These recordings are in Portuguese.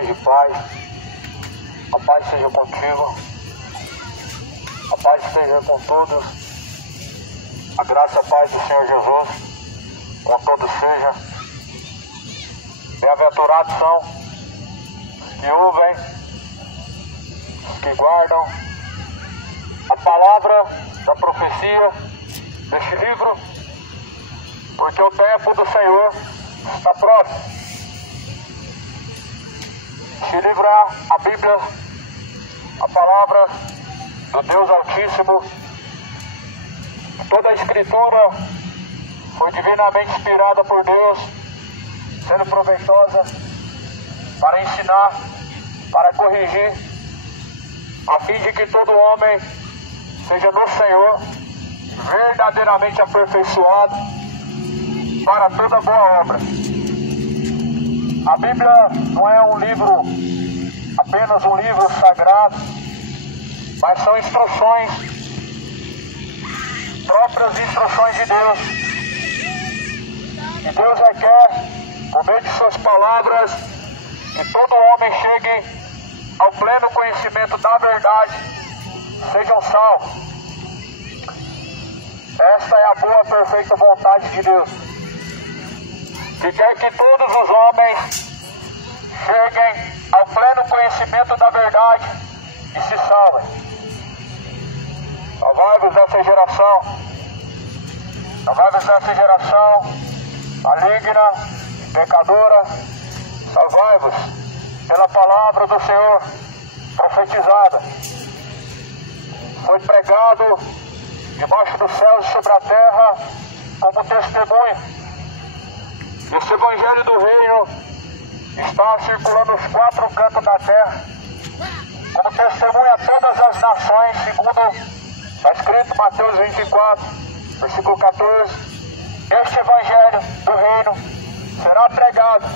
Saudações de paz. A paz seja contigo. A paz esteja com todos. A graça e a paz do Senhor Jesus com todos seja. Bem-aventurados são os que ouvem, os que guardam a palavra da profecia deste livro, porque o tempo do Senhor está próximo. Este livro é a Bíblia, a palavra do Deus Altíssimo. Toda a Escritura foi divinamente inspirada por Deus, sendo proveitosa para ensinar, para corrigir, a fim de que todo homem seja no Senhor verdadeiramente aperfeiçoado para toda boa obra. A Bíblia não é um livro, apenas um livro sagrado, mas são instruções, próprias instruções de Deus. E Deus requer, por meio de suas palavras, que todo homem chegue ao pleno conhecimento da verdade, sejam salvos. Esta é a boa, perfeita vontade de Deus, que quer que todos os homens cheguem ao pleno conhecimento da verdade e se salvem. Salvai-vos dessa geração maligna, pecadora. Salvai-vos pela palavra do Senhor profetizada. Foi pregado debaixo dos céus e sobre a terra como testemunho. Esse Evangelho do Reino está circulando os 4 cantos da terra como testemunha a todas as nações, segundo está escrito em Mateus 24, versículo 14. Este Evangelho do Reino será pregado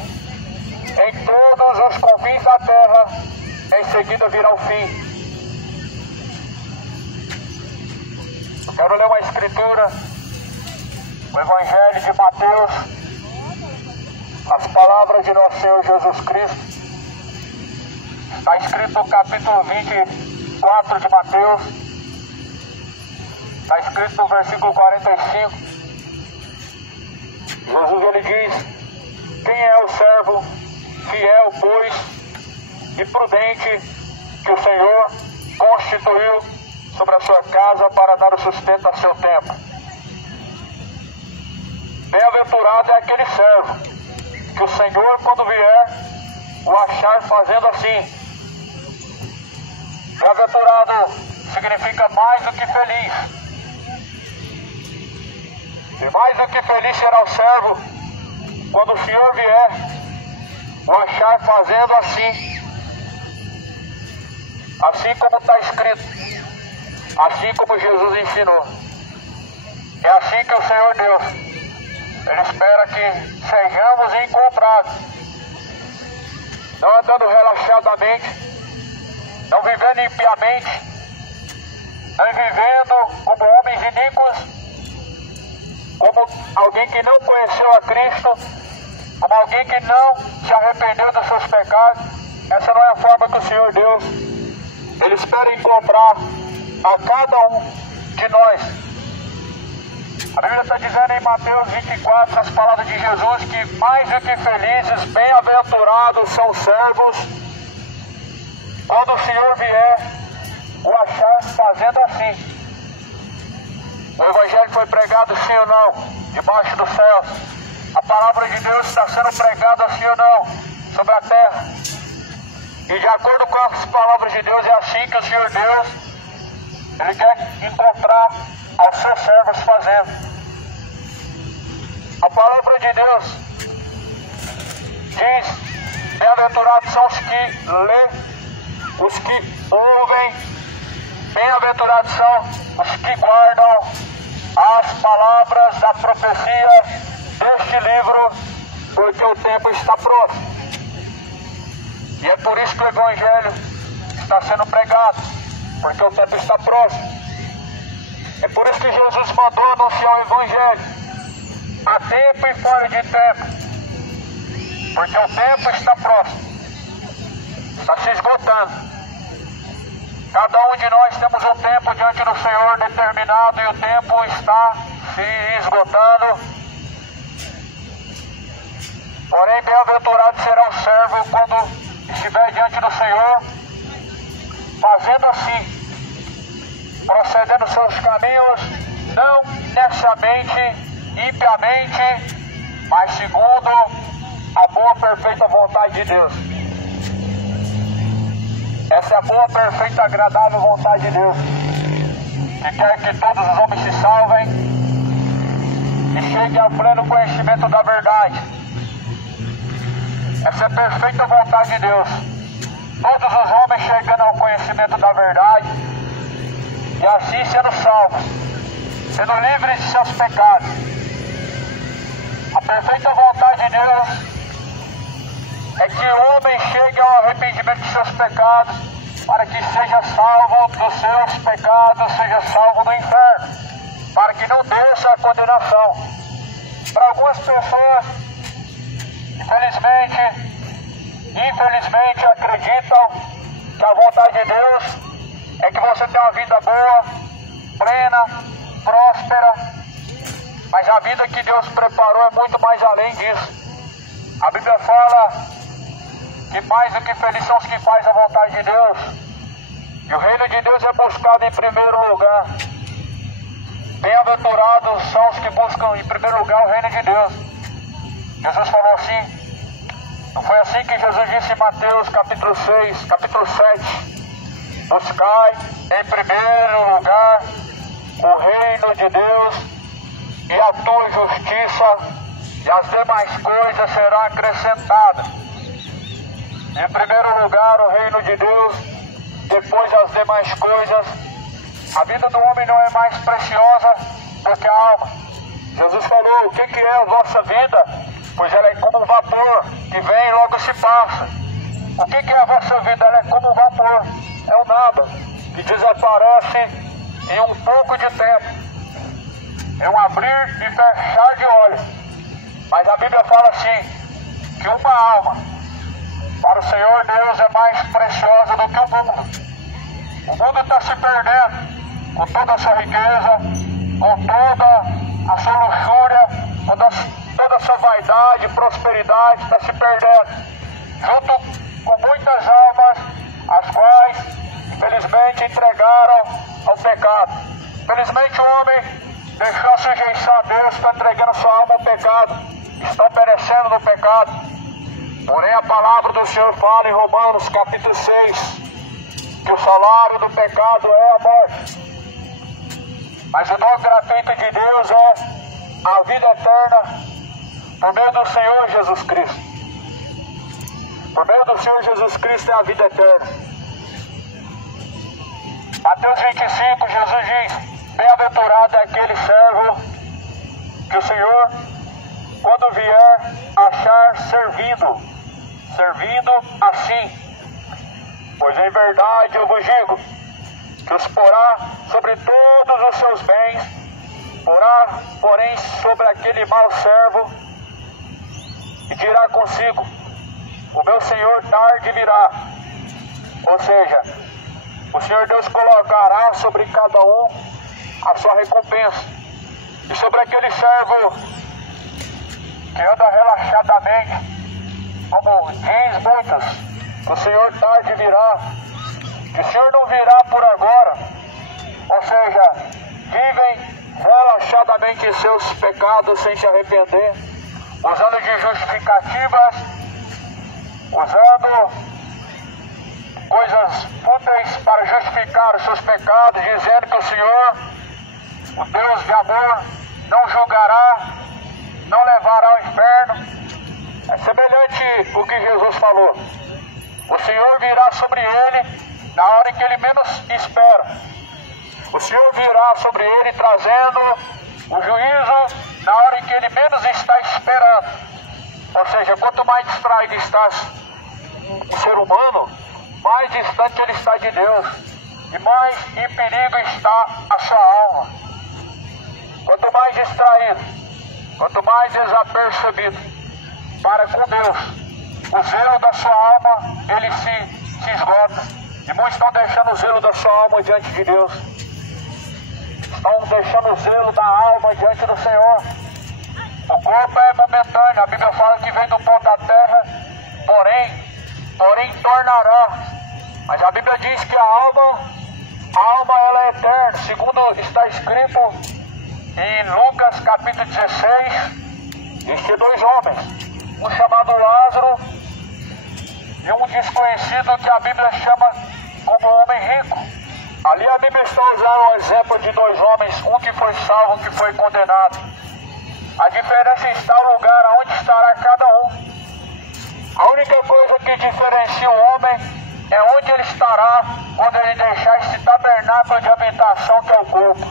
em todos os confins da terra, em seguida virá o fim. Eu quero ler uma escritura, o Evangelho de Mateus, as palavras de nosso Senhor Jesus Cristo. Está escrito no capítulo 24 de Mateus. Está escrito no versículo 45. Jesus ele diz: quem é o servo fiel, pois, e prudente que o Senhor constituiu sobre a sua casa para dar o sustento a seu tempo? Bem-aventurado é aquele servo que o Senhor, quando vier, o achar fazendo assim. Bem-aventurado significa mais do que feliz. E mais do que feliz será o servo quando o Senhor vier, o achar fazendo assim. Assim como está escrito, assim como Jesus ensinou. É assim que o Senhor Deus, Ele espera que sejamos encontrados, não andando relaxadamente, não vivendo impiamente, não vivendo como homens iníquos, como alguém que não conheceu a Cristo, como alguém que não se arrependeu dos seus pecados. Essa não é a forma que o Senhor Deus, Ele espera encontrar a cada um de nós. A Bíblia está dizendo em Mateus 24, as palavras de Jesus, que mais do que felizes, bem-aventurados são os servos, quando o Senhor vier, o achar fazendo assim. O Evangelho foi pregado sim ou não, debaixo do céu. A palavra de Deus está sendo pregada sim ou não, sobre a terra. E de acordo com as palavras de Deus, é assim que o Senhor Deus, Ele quer encontrar aos seus servos fazendo. A palavra de Deus diz: bem-aventurados são os que lêem, os que ouvem, bem-aventurados são os que guardam as palavras da profecia deste livro, porque o tempo está próximo. E é por isso que o Evangelho está sendo pregado, porque o tempo está próximo. É por isso que Jesus mandou anunciar o Evangelho a tempo e fora de tempo, porque o tempo está próximo. está se esgotando. Cada um de nós temos um tempo diante do Senhor determinado e o tempo está se esgotando. Porém, bem-aventurado será o servo quando estiver diante do Senhor, fazendo assim, procedendo seus caminhos, não neciamente, impiamente, mas segundo a boa, perfeita vontade de Deus. Essa é a boa, perfeita, agradável vontade de Deus, que quer que todos os homens se salvem e cheguem ao pleno conhecimento da verdade. Essa é a perfeita vontade de Deus. Todos os homens chegando ao conhecimento da verdade e assim sendo salvos, sendo livres de seus pecados. A perfeita vontade de Deus é que o homem chegue ao arrependimento de seus pecados, para que seja salvo dos seus pecados, seja salvo do inferno, para que não desça a condenação. Para algumas pessoas, infelizmente acreditam que a vontade de Deus é que você tenha uma vida boa, plena, próspera, mas a vida que Deus preparou é muito mais além disso. A Bíblia fala que mais do que felizes são os que fazem a vontade de Deus. E o reino de Deus é buscado em primeiro lugar. Bem-aventurados são os que buscam em primeiro lugar o reino de Deus. Jesus falou assim. Não foi assim que Jesus disse em Mateus capítulo 6, capítulo 7. Buscai em primeiro lugar o reino de Deus e a tua justiça, e as demais coisas serão acrescentadas. Em primeiro lugar o reino de Deus, depois as demais coisas. A vida do homem não é mais preciosa do que a alma. Jesus falou, o que é a vossa vida? Pois ela é como um vapor, que vem e logo se passa. O que é a vossa vida? Ela é como um vapor, é um nada, que desaparece em um pouco de tempo, é um abrir e fechar de olhos. Mas a Bíblia fala assim, que uma alma para o Senhor Deus é mais preciosa do que o mundo. O mundo está se perdendo com toda a sua riqueza, com toda a sua luxúria, toda a sua vaidade, prosperidade, está se perdendo. Junto com muitas almas, as quais, infelizmente, entregaram ao pecado. Infelizmente, o homem deixou a sujeição a Deus, está entregando sua alma ao pecado, está perecendo no pecado. Porém, a palavra do Senhor fala em Romanos capítulo 6, que o salário do pecado é a morte, mas o dom gratuito de Deus é a vida eterna por meio do Senhor Jesus Cristo. Por meio do Senhor Jesus Cristo é a vida eterna. Mateus 25, Jesus diz, bem-aventurado é aquele servo que o Senhor, quando vier, achar servindo assim. Pois em verdade eu vos digo, que os porá sobre todos os seus bens, porá, porém, sobre aquele mau servo, e dirá consigo, o meu Senhor tarde virá. Ou seja, o Senhor Deus colocará sobre cada um a sua recompensa. E sobre aquele servo que anda relaxadamente, como diz muitos, o Senhor tarde virá, que o Senhor não virá por agora, ou seja, vivem relaxadamente em seus pecados sem se arrepender, usando de justificativas, usando coisas fúteis para justificar os seus pecados, dizendo que o Senhor, o Deus de amor, não julgará, não levará ao inferno. É semelhante o que Jesus falou. O Senhor virá sobre ele na hora em que ele menos espera. O Senhor virá sobre ele trazendo o juízo na hora em que ele menos está esperando. Ou seja, quanto mais distraído está o ser humano, mais distante ele está de Deus e mais em perigo está a sua alma. Quanto mais distraído, quanto mais desapercebido para com Deus, o zelo da sua alma, ele se se esgota. E muitos estão deixando o zelo da sua alma diante de Deus. Estão deixando o zelo da alma diante do Senhor. O corpo é momentâneo. A Bíblia fala que vem do pó da terra, porém tornará. Mas a Bíblia diz que a alma ela é eterna. Segundo está escrito em Lucas capítulo 16, existem dois homens, um chamado Lázaro e um desconhecido que a Bíblia chama como homem rico. Ali a Bíblia está usando o exemplo de dois homens, um que foi salvo, um que foi condenado. A diferença está no lugar onde estará cada um. A única coisa que diferencia o homem é onde ele estará quando ele deixar esse tabernáculo de habitação que é o corpo.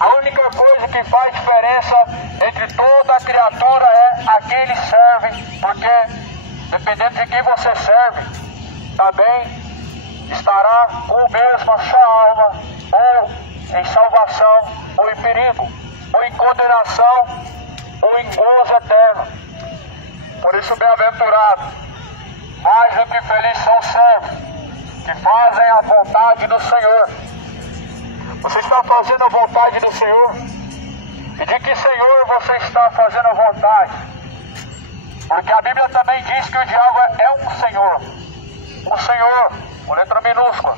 A única coisa que faz diferença entre toda a criatura é a quem ele serve, porque dependendo de quem você serve, também estará ou mesmo a sua alma, ou em salvação, ou em perigo, ou em condenação, ou em gozo eterno. Por isso, bem-aventurado, mais do que feliz são os servos que fazem a vontade do Senhor. Você está fazendo a vontade do Senhor? E de que Senhor você está fazendo a vontade? Porque a Bíblia também diz que o diabo é um Senhor. Um Senhor, com letra minúscula.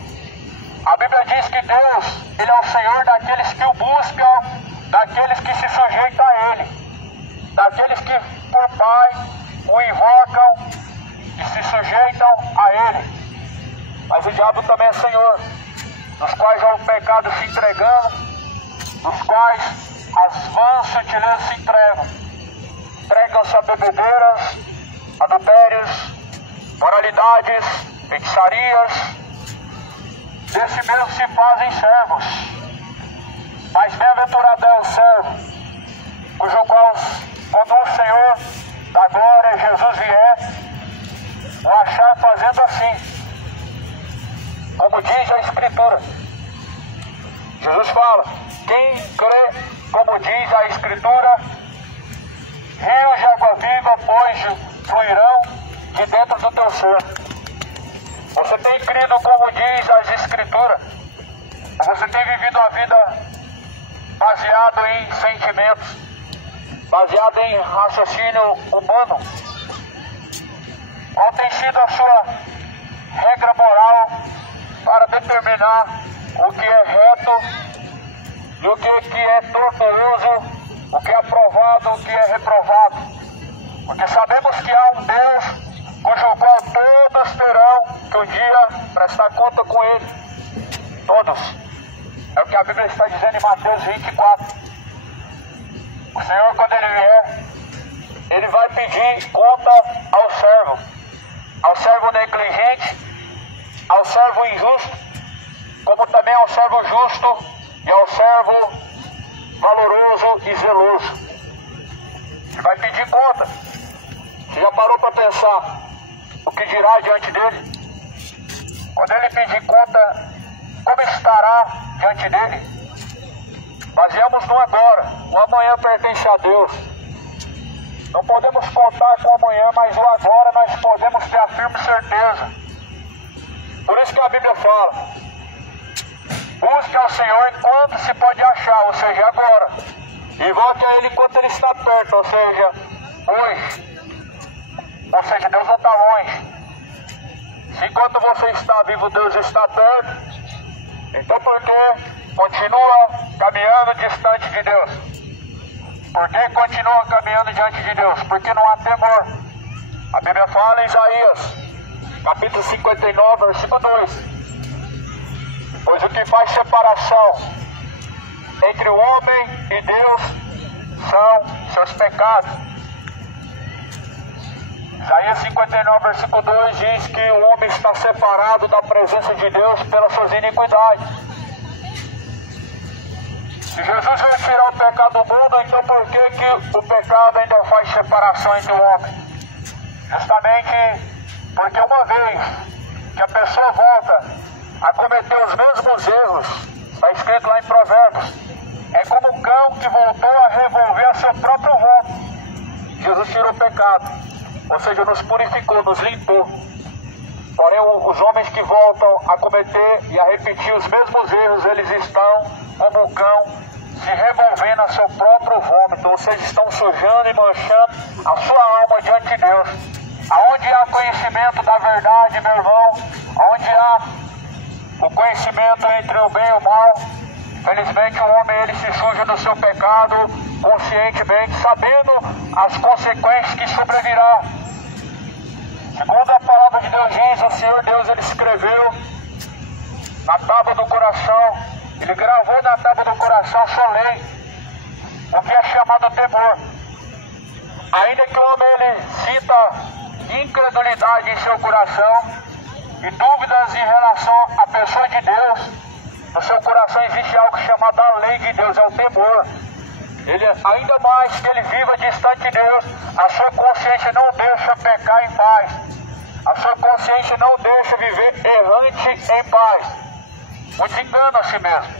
A Bíblia diz que Deus, Ele é o Senhor daqueles que o buscam, daqueles que se sujeitam a Ele, daqueles que por Pai o invocam e se sujeitam a Ele. Mas o diabo também é Senhor, dos quais é o pecado se entregando, dos quais as vãs sutilezas se entregam. Entregam-se a bebedeiras, adultérios, moralidades, feitiçarias. Desse mesmo se fazem servos. Mas bem-aventurado é o servo, cujo qual, quando o Senhor da glória, Jesus vier, o achar fazendo assim, como diz a Escritura. Jesus fala, quem crê, como diz a Escritura, rios de água viva, pois fluirão de dentro do teu ser. Você tem crido como diz as Escrituras? Ou você tem vivido a vida baseado em sentimentos, baseado em raciocínio humano? Qual tem sido a sua regra moral para determinar o que é reto e o que é tortuoso, o que é aprovado, o que é reprovado? Porque sabemos que há um Deus cujo qual todos terão que um dia prestar conta com Ele. Todos. É o que a Bíblia está dizendo em Mateus 24. O Senhor, quando Ele vier, Ele vai pedir conta ao servo negligente, ao servo injusto, como também ao servo justo e ao servo valoroso e zeloso. Ele vai pedir conta. Você já parou para pensar o que dirá diante dele? Quando ele pedir conta, como estará diante dele? Baseamos no agora. O amanhã pertence a Deus. Não podemos contar com o amanhã, mas o agora nós podemos ter a firme certeza. Por isso que a Bíblia fala, busque ao Senhor enquanto se pode achar, ou seja, agora. E volte a Ele enquanto Ele está perto, ou seja, hoje. Ou seja, Deus não está longe. Se enquanto você está vivo, Deus está perto, então por que continua caminhando distante de Deus? Por que continua caminhando diante de Deus? Porque não há temor. A Bíblia fala em Isaías, capítulo 59, versículo 2. Pois o que faz separação entre o homem e Deus são seus pecados. Isaías 59, versículo 2 diz que o homem está separado da presença de Deus pelas suas iniquidades. Se Jesus veio tirar o pecado do mundo, então por que o pecado ainda faz separação entre o homem? Justamente porque uma vez que a pessoa volta a cometer os mesmos erros, está escrito lá em Provérbios, é como um cão que voltou a revolver a seu próprio vômito. Jesus tirou o pecado, ou seja, nos purificou, nos limpou. Porém, os homens que voltam a cometer e a repetir os mesmos erros, eles estão, como o cão, se revolvendo a seu próprio vômito. Vocês estão sujando e manchando a sua alma diante de Deus. Aonde há conhecimento da verdade, meu irmão, aonde há o conhecimento entre o bem e o mal, felizmente o homem ele se suja do seu pecado conscientemente, sabendo as consequências que sobrevirá. Segundo a palavra de Deus diz, o Senhor Deus ele escreveu na tábua do coração, ele gravou na tábua do coração sua lei, o que é chamado temor. Ainda que o homem ele sinta incredulidade em seu coração e dúvidas em relação à pessoa de Deus, no seu coração existe algo chamado a lei de Deus, é o temor. Ele, ainda mais que ele viva distante de Deus, a sua consciência não deixa pecar em paz. A sua consciência não deixa viver errante em paz. Muitos enganam a si mesmo.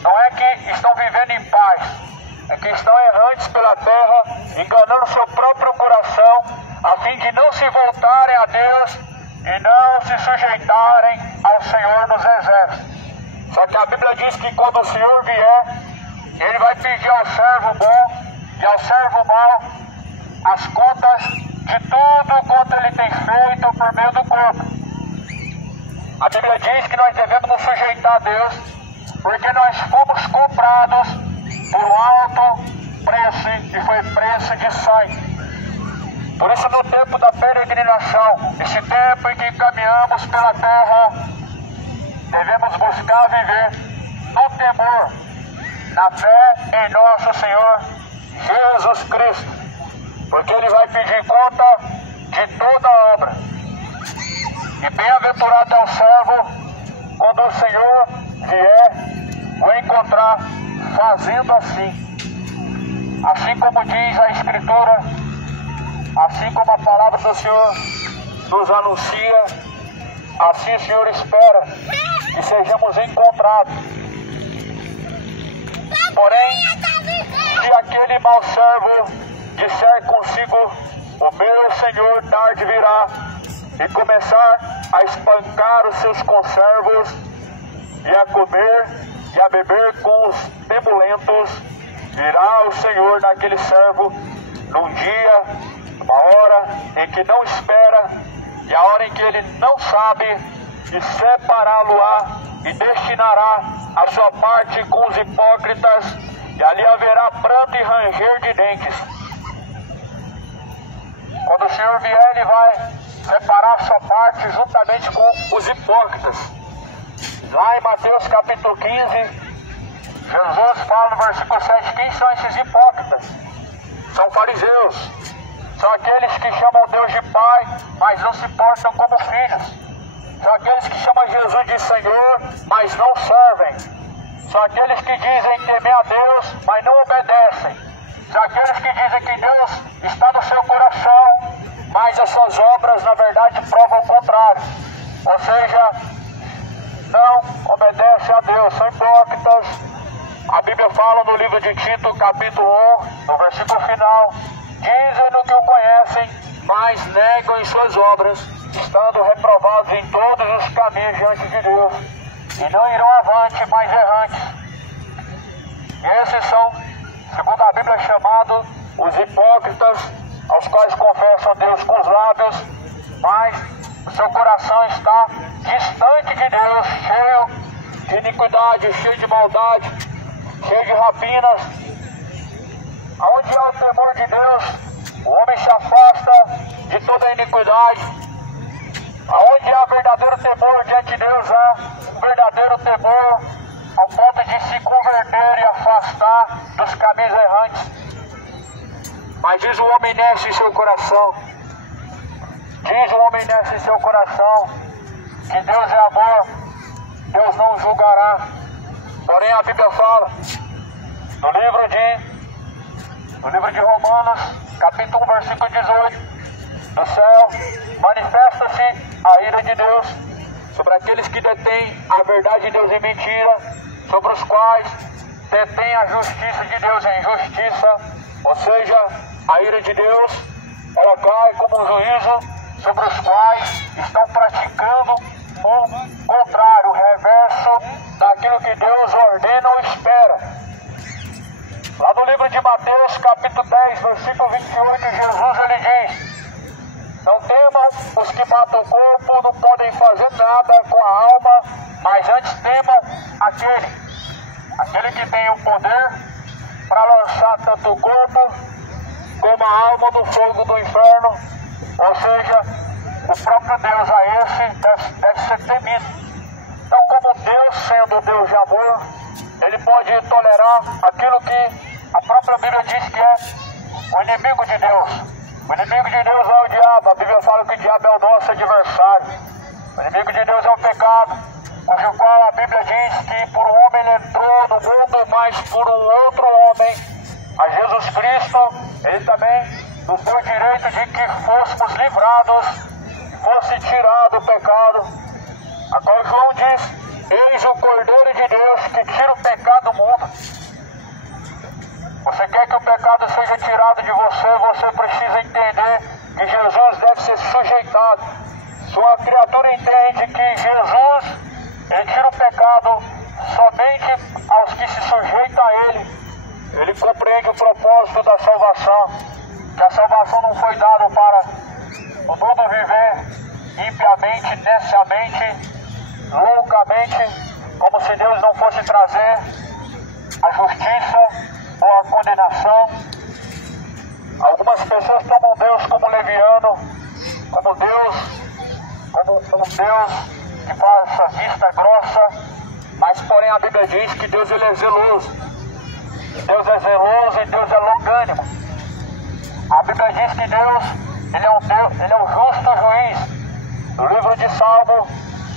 Não é que estão vivendo em paz, é que estão errantes pela terra, enganando seu próprio coração, a fim de não se voltarem a Deus e não se sujeitarem ao Senhor dos Exércitos. Só que a Bíblia diz que quando o Senhor vier, ele vai pedir ao servo bom e ao servo mau as contas de tudo quanto ele tem feito por meio do corpo. A Bíblia diz que nós devemos nos sujeitar a Deus, porque nós fomos comprados por um alto preço, e foi preço de sangue. Por isso, no tempo da peregrinação, esse tempo em que caminhamos pela terra, devemos buscar viver no temor, na fé em nosso Senhor Jesus Cristo, porque Ele vai pedir conta de toda a obra. E bem-aventurado é o servo quando o Senhor vier o encontrar fazendo assim. Assim como diz a Escritura, assim como a palavra do Senhor nos anuncia, assim o Senhor espera que sejamos encontrados. Porém, se aquele mau servo disser consigo, o meu Senhor tarde virá, e começar a espancar os seus conservos, e a comer e a beber com os temulentos, virá o Senhor naquele servo num dia, uma hora em que não espera, e a hora em que ele não sabe, e separá-lo-á e destinará a sua parte com os hipócritas, e ali haverá pranto e ranger de dentes. Quando o Senhor vier, Ele vai separar a sua parte juntamente com os hipócritas. Lá em Mateus capítulo 15, Jesus fala no versículo 7, quem são esses hipócritas? São fariseus. São aqueles que chamam Deus de Pai, mas não se portam como filhos. São aqueles que chamam Jesus de Senhor, mas não servem. São aqueles que dizem temer a Deus, mas não obedecem. São aqueles que dizem que Deus está no seu coração, mas as suas obras, na verdade, provam o contrário. Ou seja, não obedecem a Deus, são hipócritas. A Bíblia fala no livro de Tito, capítulo 1, no versículo final, dizem-no que o conhecem, mas negam em suas obras, estando reprovados em todos os caminhos diante de Deus, e não irão avante, mas errantes. E esses são, segundo a Bíblia, chamados os hipócritas, aos quais confessam a Deus com os lábios, mas o seu coração está distante de Deus, cheio de iniquidade, cheio de maldade, cheio de rapinas. Aonde há o temor de Deus, o homem se afasta de toda a iniquidade. Aonde há verdadeiro temor diante de Deus, há um verdadeiro temor ao ponto de se converter e afastar dos caminhos errantes. Mas diz o homem nesse em seu coração, diz o homem nesse em seu coração, que Deus é amor, Deus não julgará. Porém a Bíblia fala, no livro de Romanos, capítulo 1, versículo 18, do céu manifesta-se a ira de Deus sobre aqueles que detêm a verdade de Deus em mentira, sobre os quais detêm a justiça de Deus em injustiça. Ou seja, a ira de Deus, ela cai como um juízo sobre os quais estão praticando o contrário, o reverso daquilo que Deus ordena ou espera. Lá no livro de Mateus, capítulo 10, versículo 28, Jesus ele diz: não temam os que matam o corpo, não podem fazer nada com a alma, mas antes temam aquele que tem o poder para lançar tanto o corpo como a alma no fogo do inferno, ou seja, o próprio Deus a esse deve ser temido. Então, como Deus, sendo Deus de amor, ele pode tolerar aquilo que a própria Bíblia diz que é o inimigo de Deus. O inimigo de Deus é o diabo. A Bíblia fala que o diabo é o nosso adversário. O inimigo de Deus é o pecado, cujo qual a Bíblia diz que por um homem ele entrou no mundo, mas por um outro homem, a Jesus Cristo, ele também nos deu o direito de que fôssemos livrados, fosse tirado o pecado. Agora João diz: eis o Cordeiro de Deus que tira o pecado do mundo. Você quer que o pecado seja tirado de você, você precisa entender que Jesus deve ser sujeitado. Sua criatura entende que Jesus, ele tira o pecado somente aos que se sujeitam a ele. Ele compreende o propósito da salvação, que a salvação não foi dada para o mundo viver impiamente, neciamente, loucamente, como se Deus não fosse trazer a justiça ou a condenação. Algumas pessoas tomam Deus como leviano, como um Deus que faça vista grossa, mas porém a Bíblia diz que Deus ele é zeloso. Deus é zeloso e Deus é longânimo. A Bíblia diz que Deus, ele é o justo juiz. No livro de Salmo,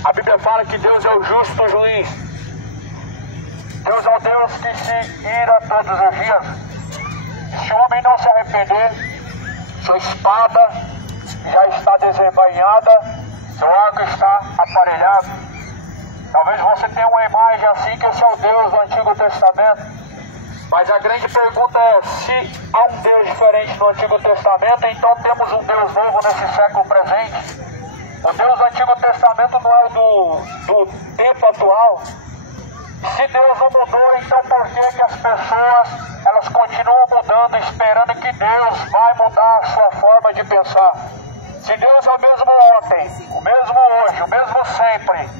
a Bíblia fala que Deus é o justo juiz. Deus é um Deus que se ira todos os dias. Se o homem não se arrepender, sua espada já está desembainhada, seu arco está aparelhado. Talvez você tenha uma imagem assim, que esse é o Deus do Antigo Testamento. Mas a grande pergunta é: se há um Deus diferente no Antigo Testamento, então temos um Deus novo nesse século presente. O Deus do Antigo Testamento não é do tempo atual. Se Deus não mudou, então por que as pessoas elas continuam mudando, esperando que Deus vai mudar a sua forma de pensar? Se Deus é o mesmo ontem, o mesmo hoje, o mesmo sempre,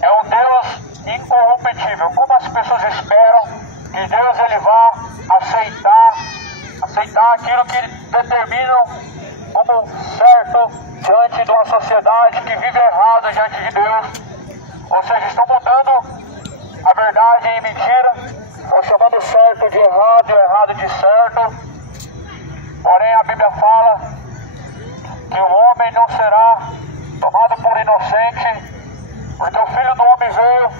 é um Deus incorruptível, como as pessoas esperam que Deus ele vá aceitar aquilo que determinam como certo diante de uma sociedade que vive errado diante de Deus? Ou seja, estão mudando a verdade em mentira, ou chamando certo de errado e o errado de certo. Porém a Bíblia fala que o homem não será tomado por inocente, porque o Filho do Homem veio,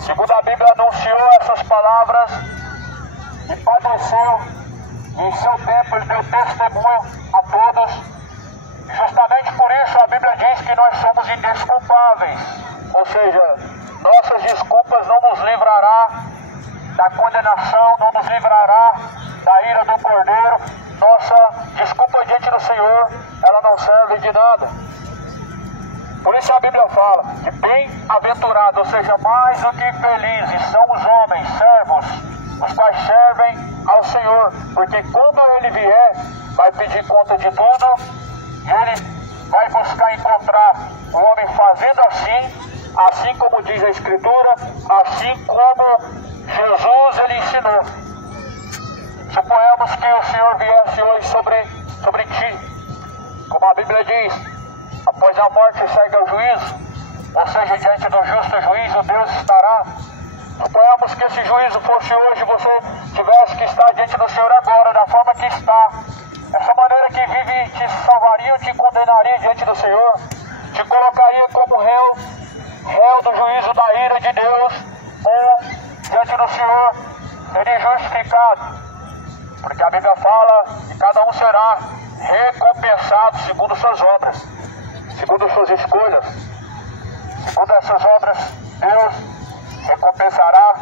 segundo a Bíblia anunciou essas palavras, e padeceu, e em seu tempo ele deu testemunho a todos. E justamente por isso a Bíblia diz que nós somos indesculpáveis, ou seja, nossas desculpas não nos livrará da condenação, não nos livrará da ira do Cordeiro. Nossa desculpa diante do Senhor, ela não serve de nada. Por isso a Bíblia fala que bem-aventurado, ou seja, mais do que felizes, são os homens, servos, os quais servem ao Senhor, porque quando ele vier, vai pedir conta de tudo, e ele vai buscar encontrar o homem fazendo assim como diz a Escritura, assim como Jesus ele ensinou. Suponhamos que o Senhor viesse hoje sobre ti, como a Bíblia diz, após a morte segue o juízo, ou seja, diante do justo juízo Deus estará. Suponhamos que esse juízo fosse hoje, você tivesse que estar diante do Senhor agora, da forma que está. Essa maneira que vive te salvaria, te condenaria diante do Senhor, te colocaria como réu do juízo da ira de Deus, ou diante do Senhor seria justificado, porque a Bíblia fala que cada um será recompensado segundo suas obras, segundo suas escolhas. Segundo essas obras, Deus recompensará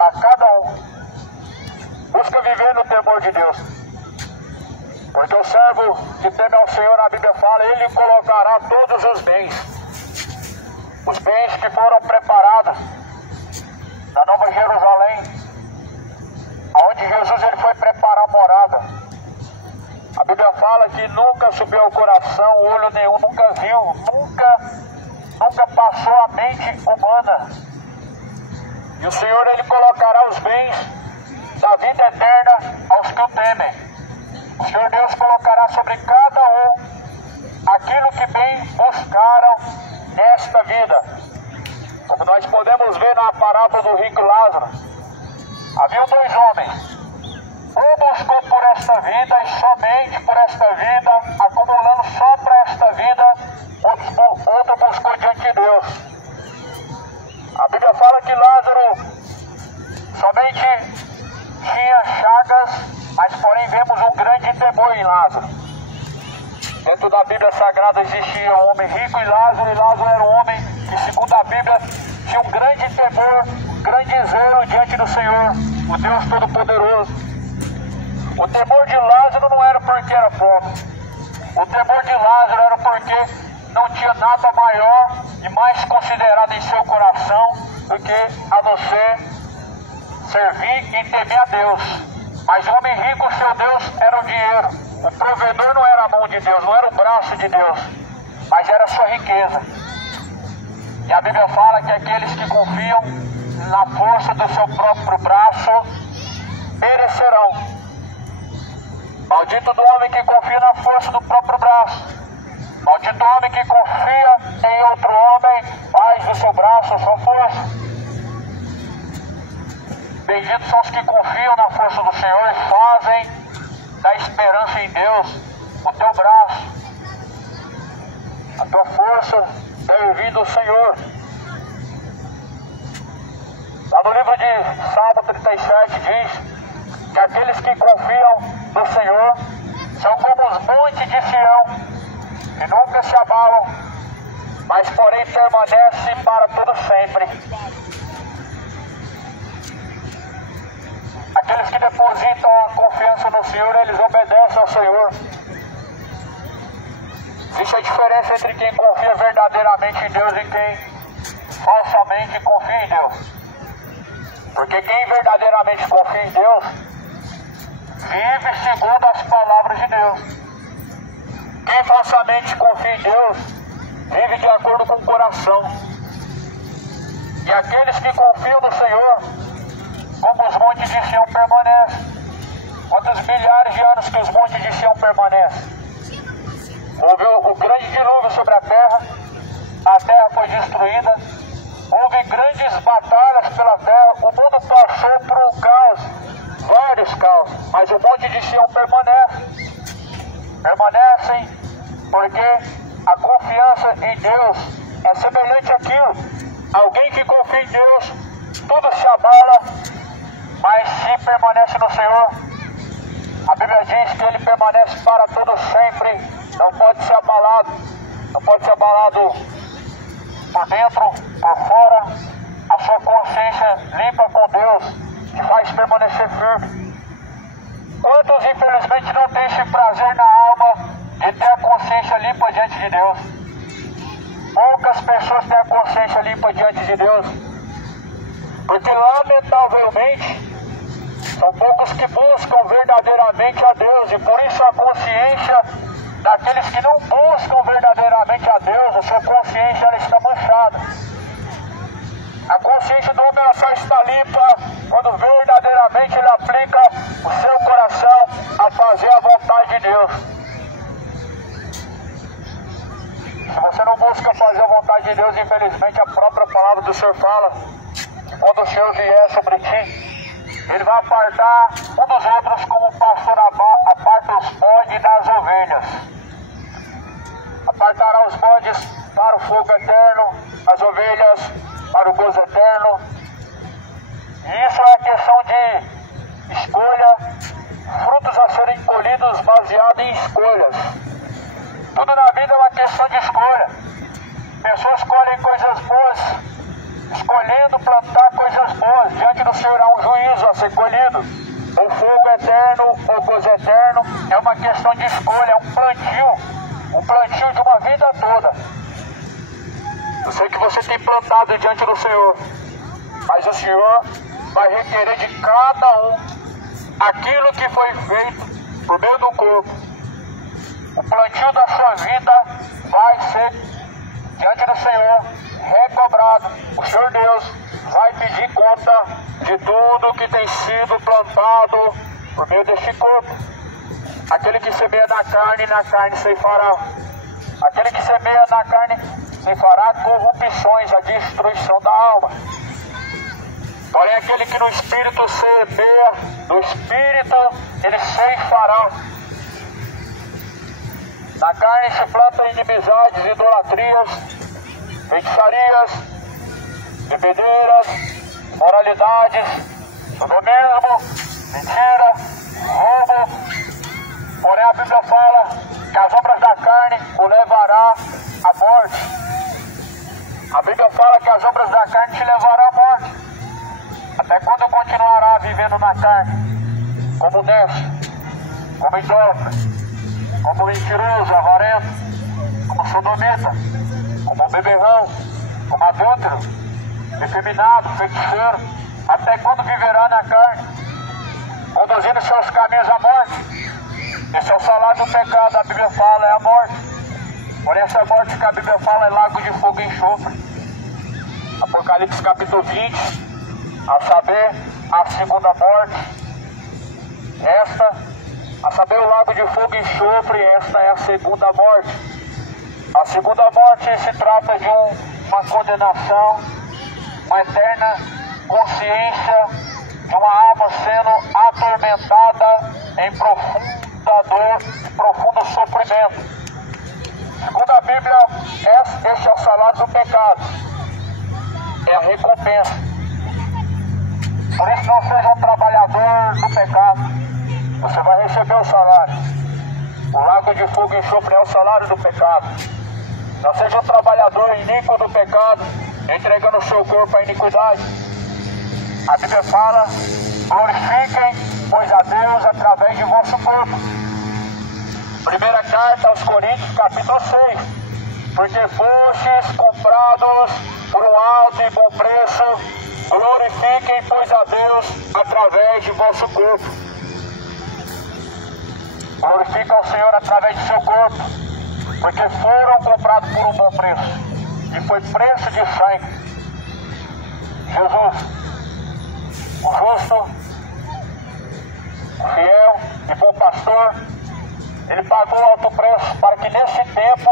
a cada um. Busca viver no temor de Deus, porque o servo que teme ao Senhor, na Bíblia fala, Ele colocará todos os bens que foram preparados da Nova Jerusalém, aonde Jesus ele foi preparar a morada. A Bíblia fala que nunca subiu ao coração, olho nenhum nunca viu, nunca passou a mente humana. E o Senhor ele colocará os bens da vida eterna aos que o temem. O Senhor Deus colocará sobre cada um aquilo que bem buscaram nesta vida. Como nós podemos ver na parábola do rico Lázaro, havia dois homens. Um buscou por esta vida e somente por esta vida, acumulando só para esta vida, outro buscou diante de Deus. A Bíblia fala que Lázaro somente tinha chagas, mas porém vemos um grande temor em Lázaro. Dentro da Bíblia Sagrada existia um homem rico e Lázaro era um homem que, segundo a Bíblia, tinha um grande temor, um grande zelo diante do Senhor, o Deus Todo-Poderoso. O temor de Lázaro não era porque era pobre. O temor de Lázaro era porque não tinha nada maior e mais considerado em seu coração do que a não ser servir e temer a Deus. Mas o homem rico, seu Deus, era o dinheiro. O provedor não era a mão de Deus, não era o braço de Deus, mas era a sua riqueza. E a Bíblia fala que aqueles que confiam na força do seu próprio braço perecerão. Maldito do homem que confia na força do próprio braço. Maldito o homem que confia em outro homem, faz do seu braço a sua força. Benditos são os que confiam na força do Senhor e fazem da esperança em Deus o teu braço. A tua força deve vir do Senhor. Lá no livro de Salmo 37 diz que aqueles que confiam no Senhor são como os montes de Sião, que nunca se abalam, mas porém permanecem para todo sempre. Aqueles que depositam a confiança no Senhor, eles obedecem ao Senhor. Existe a diferença entre quem confia verdadeiramente em Deus e quem falsamente confia em Deus. Porque quem verdadeiramente confia em Deus vive segundo as palavras de Deus. Quem falsamente confia em Deus vive de acordo com o coração. E aqueles que confiam no Senhor, como os montes de Sião permanecem. Quantos milhares de anos que os montes de Sião permanecem? Houve o grande dilúvio sobre a terra foi destruída, houve grandes batalhas pela terra, o mundo passou por um caos, vários caos, mas o monte de Sião permanecem porque a confiança em Deus é semelhante àquilo. Alguém que confia em Deus, tudo se abala, mas se permanece no Senhor, a Bíblia diz que Ele permanece para todo sempre, não pode ser abalado por dentro, por fora. A sua consciência limpa com Deus te faz permanecer firme. Quantos infelizmente não têm esse prazer na alma de ter a consciência limpa diante de Deus? Poucas pessoas têm a consciência limpa diante de Deus, porque lamentavelmente são poucos que buscam verdadeiramente a Deus, e por isso a consciência daqueles que não buscam verdadeiramente a Deus, a sua consciência ela está manchada. A consciência do homem só está limpa quando verdadeiramente ele aplica o seu coração a fazer a vontade de Deus. Se você não busca fazer a vontade de Deus, infelizmente a própria palavra do Senhor fala que quando o Senhor vier sobre ti, Ele vai apartar um dos outros como o pastor aparta os bodes das ovelhas. Apartará os bodes para o fogo eterno, as ovelhas para o gozo eterno. E isso é questão de escolha, frutos a serem colhidos baseados em escolhas. Tudo na vida é uma questão de escolha. Pessoas escolhem coisas boas, escolhendo plantar coisas boas. Diante do Senhor há um juízo a ser colhido, o fogo eterno ou gozo eterno, é uma questão de escolha, é um plantio de uma vida toda. Eu sei que você tem plantado diante do Senhor, mas o Senhor vai requerer de cada um aquilo que foi feito por meio do corpo. O plantio da sua vida vai ser diante do Senhor recobrado. O Senhor Deus vai pedir conta de tudo que tem sido plantado por meio deste corpo. Aquele que semeia na carne ceifará. Aquele que semeia na carne ceifará corrupções, a destruição da alma. Porém, aquele que no Espírito semeia, no Espírito ele ceifará. Na carne se plantam inimizades, idolatrias, feitiçarias, bebedeiras, moralidades, sodomismo, mentira, roubo. Porém a Bíblia fala que as obras da carne o levará à morte. A Bíblia fala que as obras da carne te levarão à morte. Até quando continuará vivendo na carne? Como décio, como idólatra, como mentiroso, avarento, como sodomita, como beberrão, como adúltero, efeminado, feiticeiro. Até quando viverá na carne, conduzindo seus caminhos à morte? Esse é o salário do pecado, a Bíblia fala, é a morte. Porém essa morte que a Bíblia fala é lago de fogo e enxofre. Apocalipse capítulo 20, a saber, a segunda morte. A saber, o lago de fogo e enxofre, esta é a segunda morte. A segunda morte se trata de uma condenação, uma eterna consciência de uma alma sendo atormentada em profunda dor e profundo sofrimento. Segundo a Bíblia, este é o salário do pecado, é a recompensa. Por isso não seja um trabalhador do pecado, você vai receber o salário. O lago de fogo e enxofre é o salário do pecado. Não seja um trabalhador iníquo do pecado, entregando o seu corpo à iniquidade. A Bíblia fala: glorifiquem, pois, a Deus através de vosso corpo. Primeira carta aos Coríntios, capítulo 6. Porque fostes comprados por um alto e bom preço, glorifiquem, pois, a Deus através de vosso corpo. Glorifica o Senhor através de seu corpo, porque foram comprados por um bom preço, e foi preço de sangue. Jesus, o justo, o fiel e bom pastor, ele pagou alto preço para que nesse tempo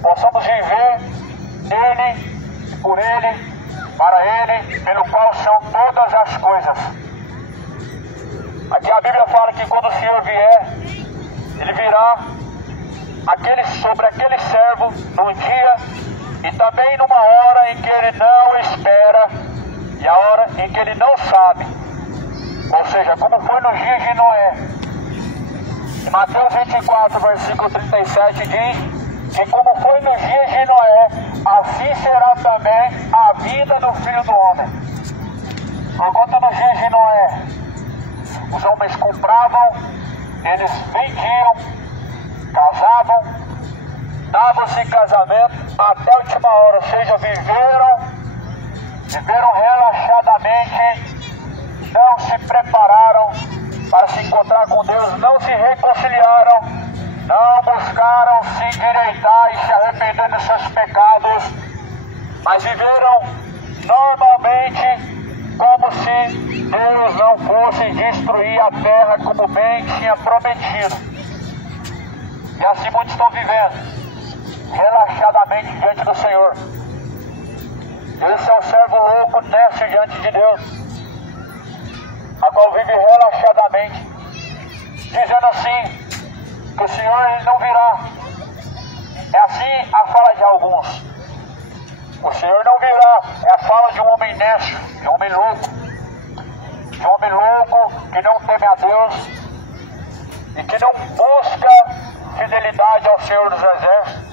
possamos viver nele, por ele, para ele, pelo qual são todas as coisas. Aqui a Bíblia fala que quando o Senhor vier, ele virá sobre aquele servo num dia e também numa hora em que ele não espera e a hora em que ele não sabe. Ou seja, como foi nos dias de Noé. Em Mateus 24, versículo 37 diz que como foi nos dias de Noé, assim será também a vida do Filho do Homem. Enquanto nos dias de Noé, os homens compravam, eles vendiam, casavam, davam-se em casamento até a última hora, ou seja, viveram relaxadamente, não se prepararam para se encontrar com Deus, não se reconciliaram, não buscaram se endireitar e se arrepender dos seus pecados, mas viveram normalmente como se Deus não fosse destruir a terra como bem tinha prometido. E assim muitos estão vivendo relaxadamente diante do Senhor. Esse é o servo louco, honesto diante de Deus, a qual vive relaxadamente, dizendo assim que o Senhor ele não virá. É assim a fala de alguns. O Senhor não virá, é a fala de um homem nécio, de um homem louco, que não teme a Deus e que não busca fidelidade ao Senhor dos Exércitos.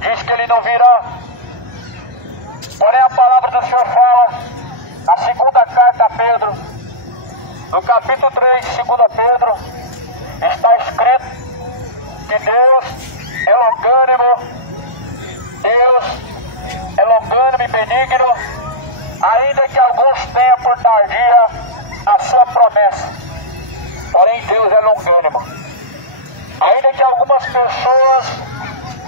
Diz que ele não virá. Porém a palavra do Senhor fala, na segunda carta a Pedro, No capítulo 3 de 2 Pedro, está escrito que Deus é longânimo, Deus é longânimo e benigno, ainda que alguns tenham por tardia a sua promessa. Porém, Deus é longânimo. Ainda que algumas pessoas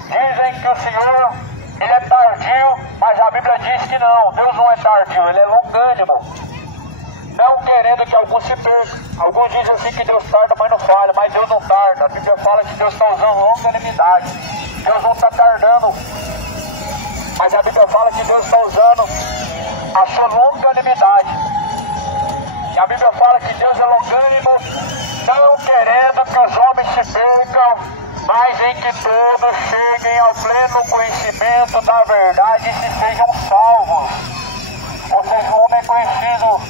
dizem que o Senhor ele é tardio, mas a Bíblia diz que não, Deus não é tardio, ele é longânimo. Não querendo que alguns se percam. Alguns dizem assim que Deus tarda, mas não falha. Mas Deus não tarda. A Bíblia fala que Deus está usando longanimidade. Deus não está tardando. Mas a Bíblia fala que Deus está usando a sua longanimidade. E a Bíblia fala que Deus é longânimo, não querendo que os homens se percam, mas em que todos cheguem ao pleno conhecimento da verdade e se sejam salvos. Ou seja, o homem é conhecido,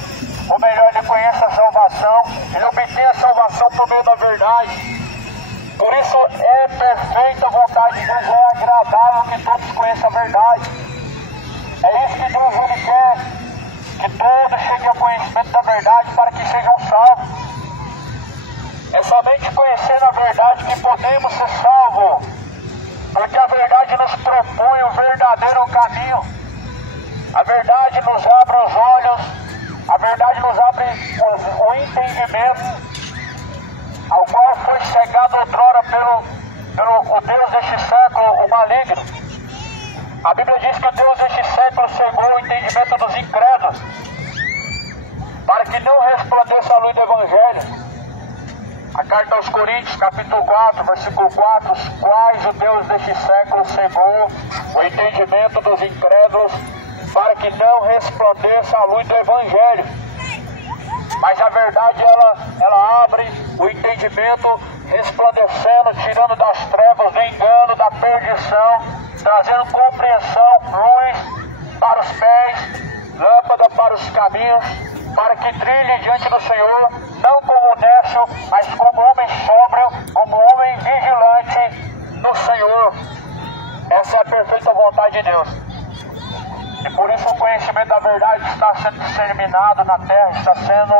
ou melhor, ele conhece a salvação, ele obtém a salvação por meio da verdade. Por isso é perfeita a vontade de Deus, é agradável que todos conheçam a verdade. É isso que Deus ele quer, que todos cheguem ao conhecimento da verdade para que sejam salvos. É somente conhecendo a verdade que podemos ser salvos, porque a verdade nos propõe o verdadeiro caminho. A verdade nos abre os olhos, a verdade nos abre o entendimento, ao qual foi cegado outrora pelo o Deus deste século, o maligno. A Bíblia diz que o Deus deste século cegou o entendimento dos incrédulos, para que não resplandeça a luz do Evangelho. A carta aos Coríntios, capítulo 4, versículo 4, os quais o Deus deste século cegou o entendimento dos incrédulos, para que não resplandeça a luz do Evangelho. Mas a verdade, ela abre o entendimento, resplandecendo, tirando das trevas, do engano, da perdição, trazendo compreensão, luz para os pés, lâmpada para os caminhos, para que trilhe diante do Senhor, não como nécio, mas como homem sóbrio, como homem vigilante no Senhor. Essa é a perfeita vontade de Deus. E por isso o conhecimento da verdade está sendo disseminado na terra, está sendo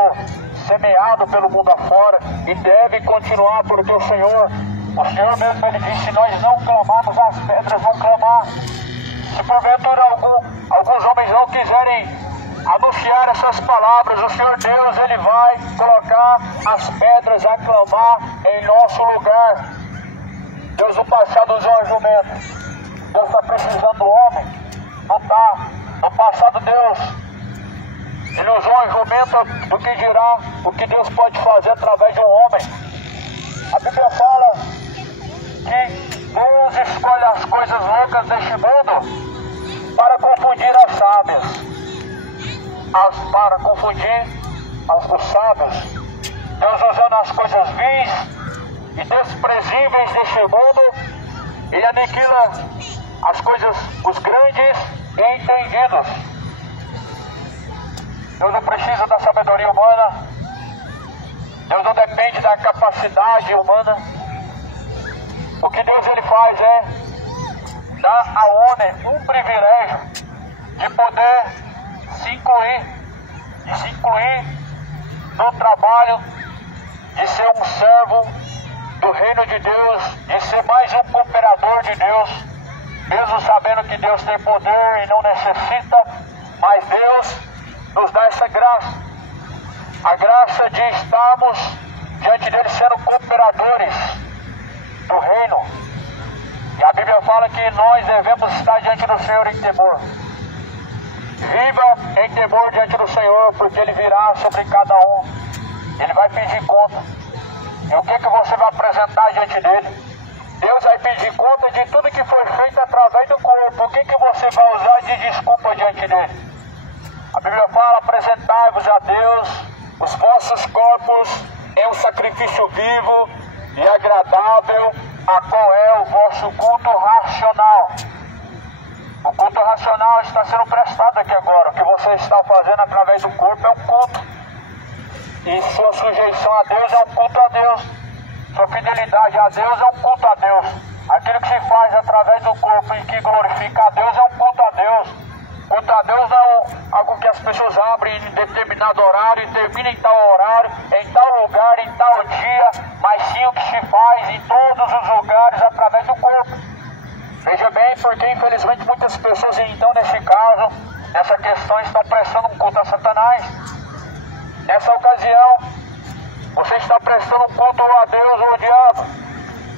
semeado pelo mundo afora e deve continuar, porque o Senhor mesmo ele disse, se nós não clamarmos, as pedras vão clamar. Se porventura alguns homens não quiserem anunciar essas palavras, o Senhor Deus ele vai colocar as pedras a clamar em nosso lugar. Deus no passado usou um jumento. Deus está precisando do homem. Não está. No passado Deus ele usou um jumento do que dirá o que Deus pode fazer através de um homem. A Bíblia fala que Deus escolhe as coisas loucas deste mundo para confundir as sábias, para confundir os sábios. Deus usando as coisas vis e desprezíveis deste mundo e aniquila as coisas, os grandes e entendidos. Deus não precisa da sabedoria humana. Deus não depende da capacidade humana. O que Deus ele faz é dar ao homem um privilégio de poder se incluir no trabalho, de ser um servo do reino de Deus, de ser mais um cooperador de Deus, mesmo sabendo que Deus tem poder e não necessita, mas Deus nos dá essa graça, a graça de estarmos diante dele sendo cooperadores do reino. E a Bíblia fala que nós devemos estar diante do Senhor em temor. Viva em temor diante do Senhor, porque ele virá sobre cada um. Ele vai pedir conta. E o que você vai apresentar diante dele? Deus vai pedir conta de tudo que foi feito através do corpo. O que você vai usar de desculpa diante dele? A Bíblia fala, apresentai-vos a Deus os vossos corpos em um sacrifício vivo e agradável, a qual é o vosso culto racional. O culto racional está sendo prestado aqui agora. O que você está fazendo através do corpo é um culto. E sua sujeição a Deus é um culto a Deus. Sua fidelidade a Deus é um culto a Deus. Aquilo que se faz através do corpo e que glorifica a Deus é um culto a Deus. Contra Deus não é algo que as pessoas abrem em determinado horário e terminam em tal horário, em tal lugar, em tal dia, mas sim o que se faz em todos os lugares através do corpo. Veja bem, porque infelizmente muitas pessoas, então, nesse caso, nessa questão, estão prestando um culto a Satanás. Nessa ocasião, você está prestando um culto a Deus ou ao diabo.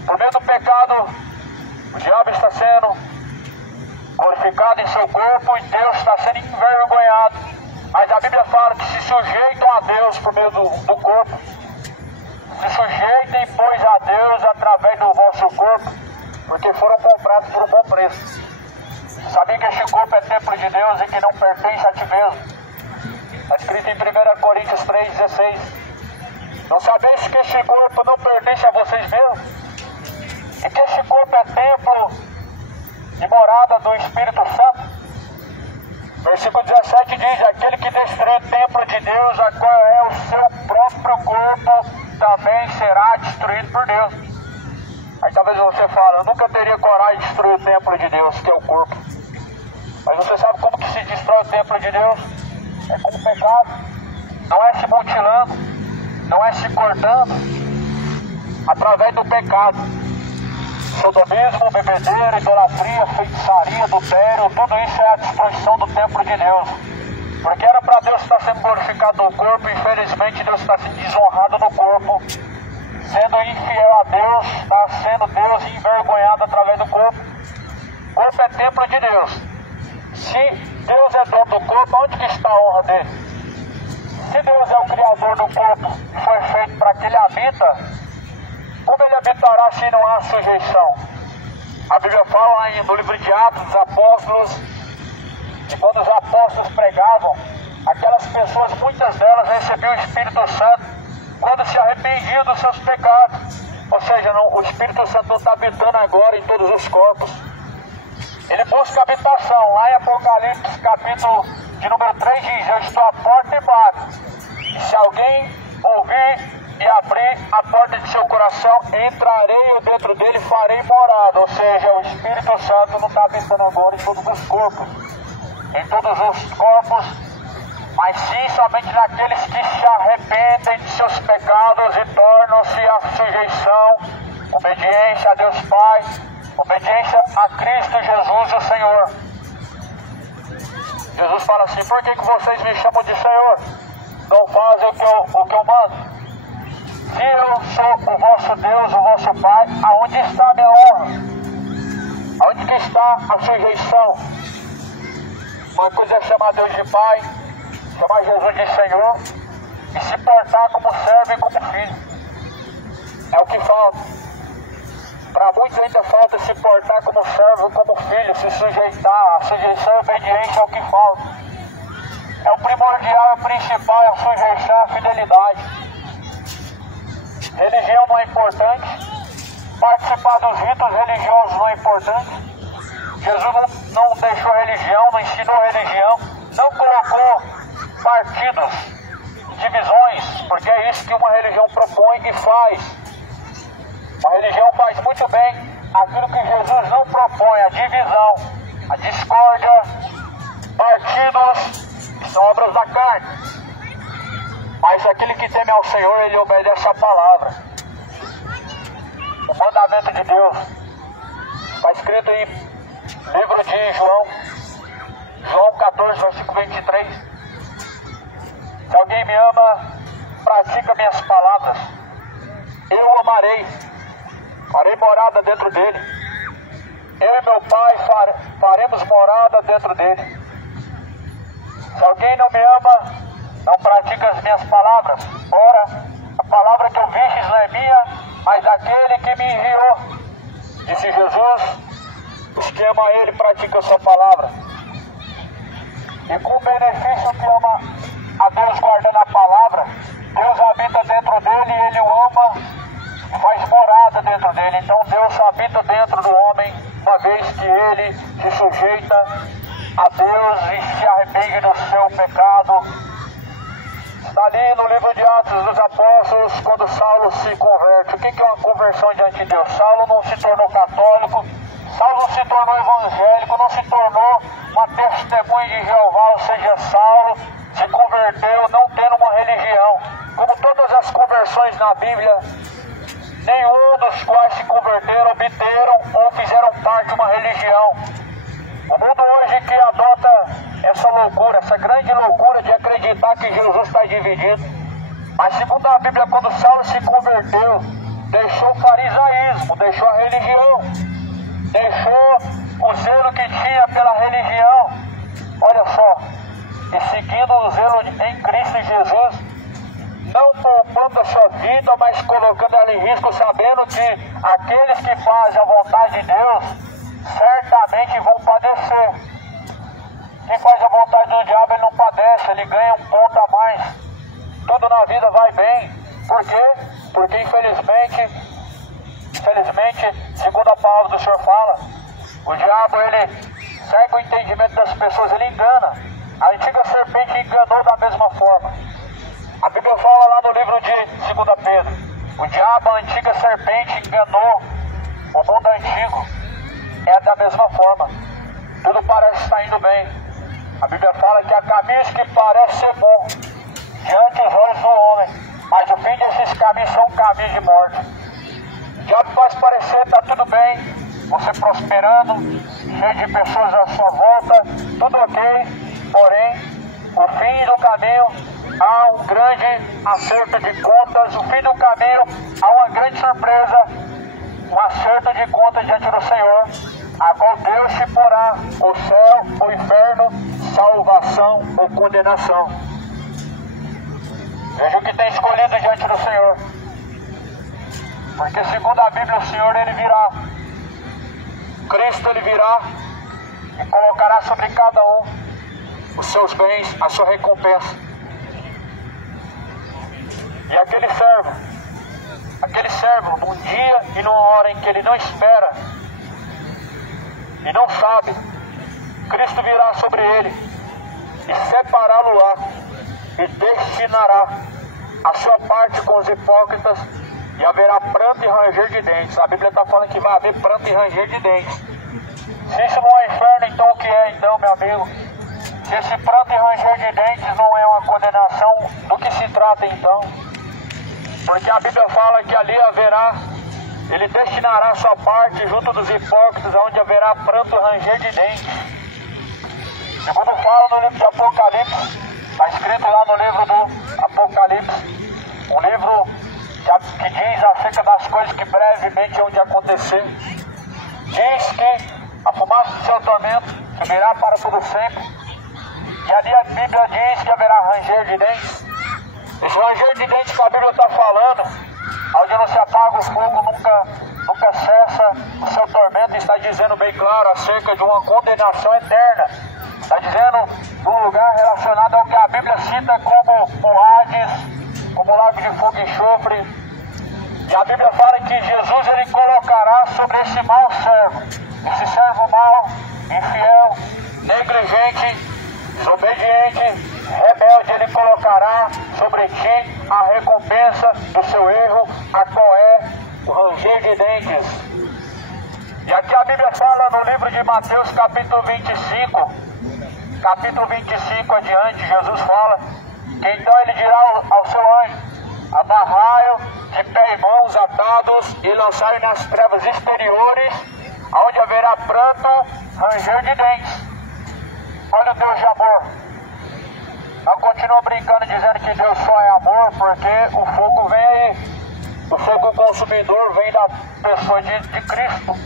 Por meio do pecado, o diabo está sendo glorificado em seu corpo e Deus está sendo envergonhado. Mas a Bíblia fala que se sujeitam a Deus por meio do corpo. Se sujeitem, pois, a Deus através do vosso corpo, porque foram comprados por um bom preço. Sabia que este corpo é templo de Deus e que não pertence a ti mesmo. Está escrito em 1 Coríntios 3,16. Não sabeis que este corpo não pertence a vocês mesmos? E que este corpo é templo e morada do Espírito Santo? Versículo 17 diz: aquele que destruir o templo de Deus, a qual é o seu próprio corpo, também será destruído por Deus. Aí talvez você fale: eu nunca teria coragem de destruir o templo de Deus, que é o corpo. Mas você sabe como que se destrói o templo de Deus? É com o pecado. Não é se mutilando, não é se cortando, através do pecado. Sodomismo, bebedeira, idolatria, feitiçaria, adultério, tudo isso é a destruição do templo de Deus. Porque era para Deus estar sendo glorificado no corpo, e infelizmente Deus está sendo desonrado no corpo. Sendo infiel a Deus, está sendo Deus envergonhado através do corpo. O corpo é templo de Deus. Se Deus é dono do corpo, onde que está a honra dele? Se Deus é o criador do corpo, foi feito para que ele habita, como ele habitará se não há sujeição? A Bíblia fala no livro de Atos dos Apóstolos, que quando os apóstolos pregavam, aquelas pessoas, muitas delas recebiam o Espírito Santo quando se arrependiam dos seus pecados. Ou seja, o Espírito Santo não está habitando agora em todos os corpos. Ele busca habitação. Lá em Apocalipse, capítulo de número 3, diz: eu estou à porta e bato. E se alguém ouvir e abrir a porta de seu coração, entrarei eu dentro dele e farei morada. Ou seja, o Espírito Santo não está habitando agora em todos os corpos. Em todos os corpos, mas sim somente naqueles que se arrependem de seus pecados e tornam-se à sujeição, obediência a Deus Pai, obediência a Cristo Jesus, o Senhor. Jesus fala assim: por que vocês me chamam de Senhor? Não fazem o que eu mando? Se eu sou o vosso Deus, o vosso Pai, aonde está a minha honra? Aonde que está a sujeição? Uma coisa é chamar Deus de Pai, chamar Jesus de Senhor, e se portar como servo e como filho. É o que falta. Para muitos ainda falta se portar como servo e como filho, se sujeitar. A sujeição e a obediência é o que falta. É o primordial, é o principal, é a sujeição, a fidelidade. Religião não é importante, participar dos ritos religiosos não é importante. Jesus não deixou religião, não ensinou religião, não colocou partidos, divisões, porque é isso que uma religião propõe e faz. Uma religião faz muito bem aquilo que Jesus não propõe: a divisão, a discórdia, partidos, que são obras da carne. Mas aquele que teme ao Senhor, ele obedece a palavra, o mandamento de Deus. Está escrito em livro de João 14, versículo 23. Se alguém me ama, pratica minhas palavras, eu o amarei, farei morada dentro dele. Eu e meu Pai faremos morada dentro dele. Se alguém não me ama, não pratica as minhas palavras. Ora, a palavra que ouvistes não é minha, mas daquele que me enviou. Disse Jesus: os que amam a Ele praticam a sua palavra. E com o benefício que ama a Deus guardando a palavra, Deus habita dentro dele e Ele o ama e faz morada dentro dele. Então Deus habita dentro do homem, uma vez que ele se sujeita a Deus e se arrepende do seu pecado. Está ali no livro de Atos dos Apóstolos, quando Saulo se converte. O que é uma conversão diante de Deus? Saulo não se tornou católico, Saulo se tornou evangélico, não se tornou uma testemunha de Jeová, ou seja, Saulo se converteu não tendo uma religião. Como todas as conversões na Bíblia, nenhum dos quais se converteram, obteram ou fizeram parte de uma religião. O mundo hoje que adota essa loucura, essa grande loucura de acreditar que Jesus está dividido. Mas segundo a Bíblia, quando Saulo se converteu, deixou o farisaísmo, deixou a religião, deixou o zelo que tinha pela religião. Olha só, e seguindo o zelo em Cristo Jesus, não poupando a sua vida, mas colocando ela em risco, sabendo que aqueles que fazem a vontade de Deus certamente vão padecer. Quem faz a vontade do diabo, ele não padece, ele ganha um ponto a mais. Tudo na vida vai bem. Por quê? Porque infelizmente, segundo a palavra do Senhor fala, o diabo, ele cega o entendimento das pessoas, ele engana. A antiga serpente enganou da mesma forma. A Bíblia fala lá no livro de 2 Pedro, o diabo, a antiga serpente, enganou o mundo antigo. É da mesma forma. Tudo parece estar indo bem. A Bíblia fala que há caminhos que parecem ser bom diante dos olhos do homem, mas o fim desses caminhos são caminhos de morte. O diabo faz parecer que está tudo bem, você prosperando, cheio de pessoas à sua volta, tudo ok, porém, o fim do caminho há um grande acerto de contas, o fim do caminho há uma grande surpresa, um acerto de contas diante do Senhor, a qual Deus te porá o céu, o inferno, salvação ou condenação. Veja o que tem escolhido diante do Senhor. Porque segundo a Bíblia, o Senhor, ele virá. Cristo, ele virá e colocará sobre cada um os seus bens, a sua recompensa. E aquele servo, num dia e numa hora em que ele não espera e não sabe, Cristo virá sobre ele e separá-lo-á e destinará a sua parte com os hipócritas, e haverá pranto e ranger de dentes. A Bíblia está falando que vai haver pranto e ranger de dentes. Se isso não é inferno, então o que é então, meu amigo? Se esse pranto e ranger de dentes não é uma condenação, do que se trata então? Porque a Bíblia fala que ali haverá, ele destinará a sua parte junto dos hipócritas, onde haverá pranto e ranger de dentes. Segundo fala no livro de Apocalipse, está escrito lá no livro do Apocalipse, um livro que diz acerca das coisas que brevemente hão de acontecer. Diz que a fumaça do seu tormento subirá para todo sempre. E ali a Bíblia diz que haverá ranger de dentes. Esse ranger de dentes que a Bíblia está falando, onde não se apaga o fogo, nunca cessa o seu tormento, está dizendo bem claro acerca de uma condenação eterna. Está dizendo um lugar relacionado ao que a Bíblia cita como o Hades, como o lago de fogo e enxofre. E a Bíblia fala que Jesus, ele colocará sobre esse mau servo, esse servo mau, infiel, negligente, desobediente, rebelde, ele colocará sobre ti a recompensa do seu erro, a qual é o ranger de dentes. E aqui a Bíblia fala no livro de Mateus, capítulo 25, adiante, Jesus fala que então ele dirá ao seu anjo: amarrai-o de pé e mãos atados e lançai nas trevas exteriores, onde haverá pranto, ranger de dentes. Olha o Deus de amor. Não continua brincando dizendo que Deus só é amor, porque o fogo vem aí. O fogo consumidor vem da pessoa de Cristo,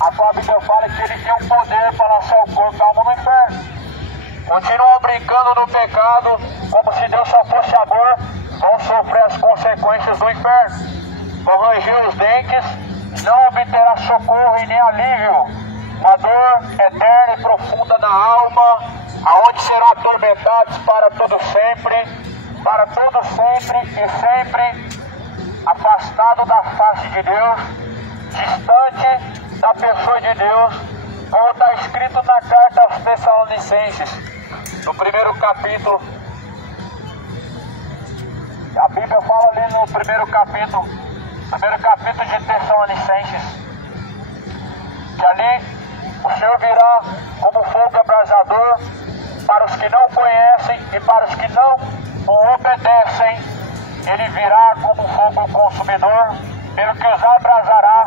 a qual a Bíblia fala que ele tem o poder para lançar o corpo da alma no inferno. Continuam brincando no pecado, como se Deus só fosse amor, vão sofrer as consequências do inferno. Vão ranger os dentes, não obterá socorro e nem alívio. Uma dor eterna e profunda na alma, aonde serão atormentados para todo sempre e sempre afastado da face de Deus, distante da pessoa de Deus, como está escrito na carta aos Tessalonicenses. No primeiro capítulo, a Bíblia fala ali no primeiro capítulo de Tessalonicenses, que ali o Senhor virá como fogo abrasador para os que não conhecem e para os que não o obedecem. Ele virá como fogo consumidor, pelo que os abrasará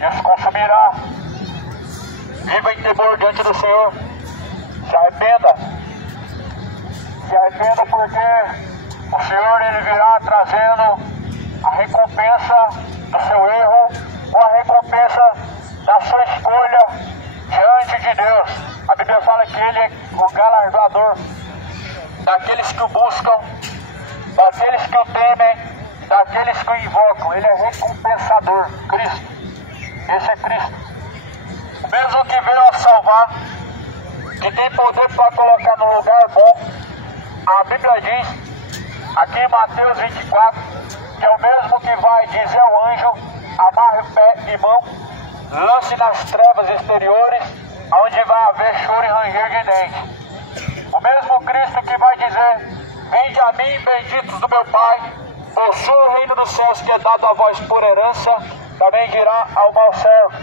e os consumirá. Viva em temor diante do Senhor. Se arrependa. Se arrependa, porque o Senhor ele virá trazendo a recompensa do seu erro ou a recompensa da sua escolha diante de Deus. A Bíblia fala que ele é o galardoador daqueles que o buscam, daqueles que o temem, daqueles que o invocam. Ele é recompensador. Cristo. Esse é Cristo. O mesmo que veio a salvar, que tem poder para colocar num lugar bom. A Bíblia diz, aqui em Mateus 24, que é o mesmo que vai dizer ao anjo, amarre o pé e mão, lance nas trevas exteriores, onde vai haver choro e ranger de dentes. O mesmo Cristo que vai dizer, vinde a mim, benditos do meu Pai, possui o reino dos céus que é dado a vós por herança, também dirá ao mau servo,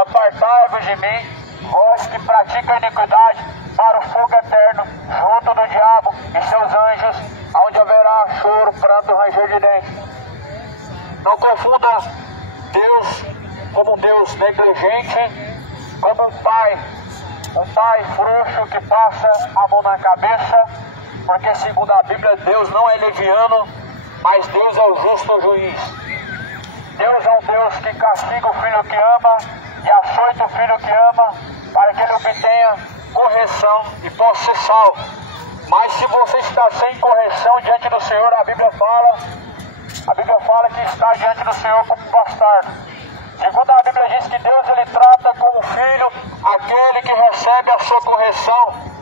apartai-vos de mim, vós que praticam a iniquidade, para o fogo eterno, junto do diabo e seus anjos, onde haverá choro, pranto, ranger de dentes. Não confunda Deus como um Deus negligente, como um pai frouxo que passa a mão na cabeça, porque segundo a Bíblia, Deus não é leviano, mas Deus é o justo juiz. Deus é um Deus que castiga o filho que ama e açoita o filho que ama, para que ele obtenha correção e possa ser salvo. Mas se você está sem correção diante do Senhor, a Bíblia fala que está diante do Senhor como bastardo. Segundo a Bíblia diz que Deus ele trata como filho aquele que recebe a sua correção.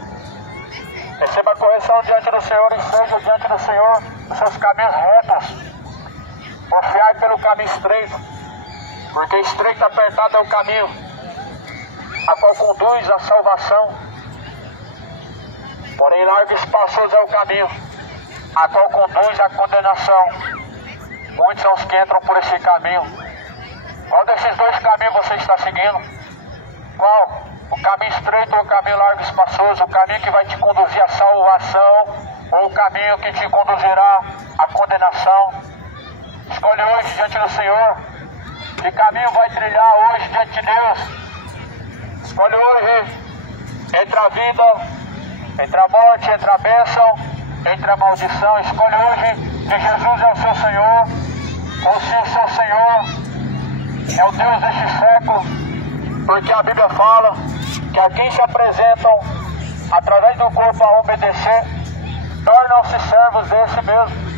Receba a correção diante do Senhor e seja diante do Senhor os seus caminhos retos. Confiai pelo caminho estreito, porque estreito e apertado é o caminho, a qual conduz à salvação. Porém largo e espaçoso é o caminho, a qual conduz à condenação. Muitos são os que entram por esse caminho. Qual desses dois caminhos você está seguindo? Qual? O caminho estreito ou o caminho largo e espaçoso? O caminho que vai te conduzir à salvação ou o caminho que te conduzirá à condenação? Escolhe hoje diante do Senhor. Que caminho vai trilhar hoje diante de Deus? Escolhe hoje entre a vida, entre a morte, entre a bênção, entre a maldição. Escolhe hoje que Jesus é o seu Senhor, ou se o seu Senhor é o Deus deste século, porque a Bíblia fala que a quem se apresentam através do corpo a obedecer, tornam-se servos desse mesmo.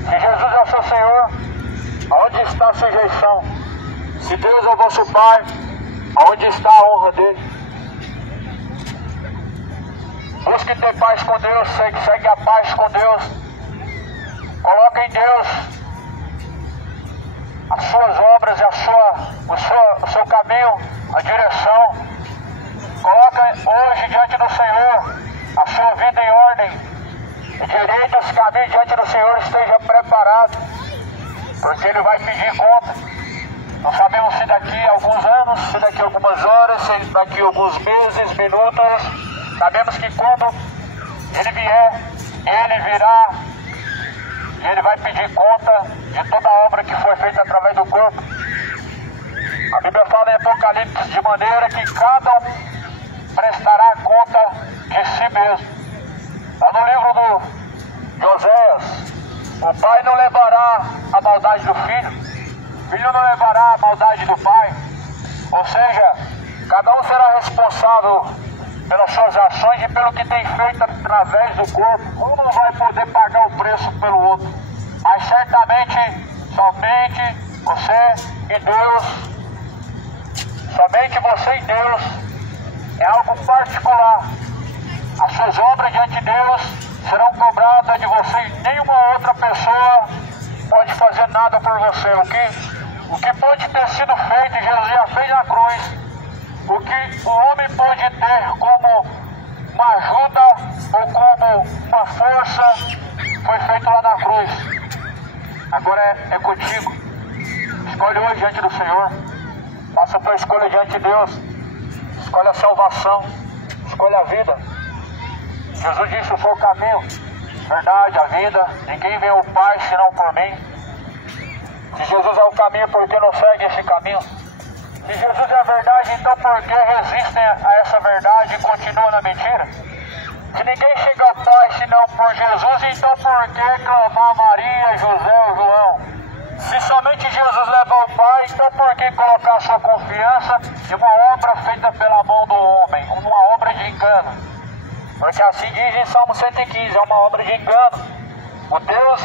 Se Jesus é o seu Senhor, aonde está a sujeição? Se Deus é o vosso Pai, aonde está a honra dele? Busque ter paz com Deus, segue a paz com Deus. Coloque em Deus as suas obras e o seu caminho, a direção. Coloque hoje diante do Senhor a sua vida em ordem. E direito os caminhos diante do Senhor, esteja preparado, porque Ele vai pedir conta. Não sabemos se daqui a alguns anos, se daqui a algumas horas, se daqui a alguns meses, minutos. Sabemos que quando Ele vier, Ele virá e Ele vai pedir conta de toda a obra que foi feita através do corpo. A Bíblia fala em Apocalipse de maneira que cada um prestará conta de si mesmo. Está no livro de Oséias, o pai não levará a maldade do filho, o filho não levará a maldade do pai. Ou seja, cada um será responsável pelas suas ações e pelo que tem feito através do corpo. Um não vai poder pagar o preço pelo outro, mas certamente, somente você e Deus, somente você e Deus, é algo particular. As suas obras diante de Deus serão cobradas de você e nenhuma outra pessoa pode fazer nada por você. O que pode ter sido feito, Jesus já fez na cruz. O que o homem pode ter como uma ajuda ou como uma força foi feito lá na cruz. Agora é contigo. Escolhe hoje diante do Senhor. Faça a tua escolha diante de Deus. Escolha a salvação. Escolha a vida. Jesus disse: eu sou o caminho, a verdade, a vida. Ninguém vê o Pai senão por mim. Se Jesus é o caminho, por que não segue esse caminho? Se Jesus é a verdade, então por que resistem a essa verdade e continuam na mentira? Se ninguém chega ao Pai senão por Jesus, então por que clamar Maria, José ou João? Se somente Jesus leva ao Pai, então por que colocar sua confiança em uma obra feita pela mão do homem, uma obra de engano? Porque assim diz em Salmo 115, é uma obra de engano. O Deus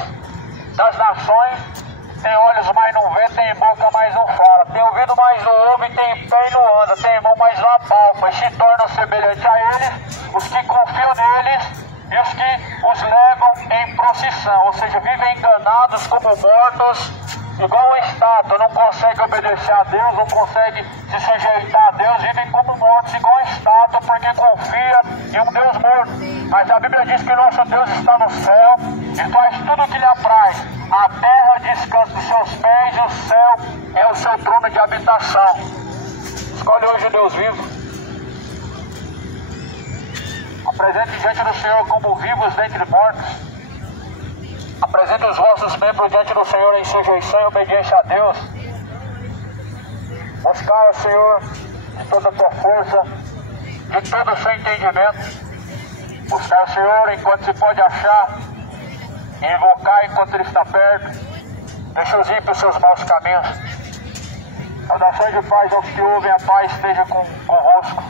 das nações tem olhos, mas não vê, tem boca, mas não fala, tem ouvido, mas não ouve, tem pé e não anda, tem mão, mas não apalpa, e se tornam semelhantes a eles os que confiam neles e os que os levam em procissão, ou seja, vivem enganados como mortos, igual uma estátua, não consegue obedecer a Deus, não consegue se sujeitar a Deus, vivem como mortos, igual uma estátua, porque confia em um Deus morto. Mas a Bíblia diz que nosso Deus está no céu e faz tudo o que lhe apraz. A terra descansa dos seus pés e o céu é o seu trono de habitação. Escolhe hoje o Deus vivo. Apresente diante do Senhor como vivos dentre mortos. Apresente os vossos membros diante do Senhor em sujeição e obediência a Deus. Buscar, Senhor, de toda a tua força, de todo o seu entendimento. Buscar, Senhor, enquanto se pode achar, e invocar enquanto Ele está perto. Deixa os ímpios seus maus caminhos. Saudações de paz aos que ouvem, a paz esteja convosco.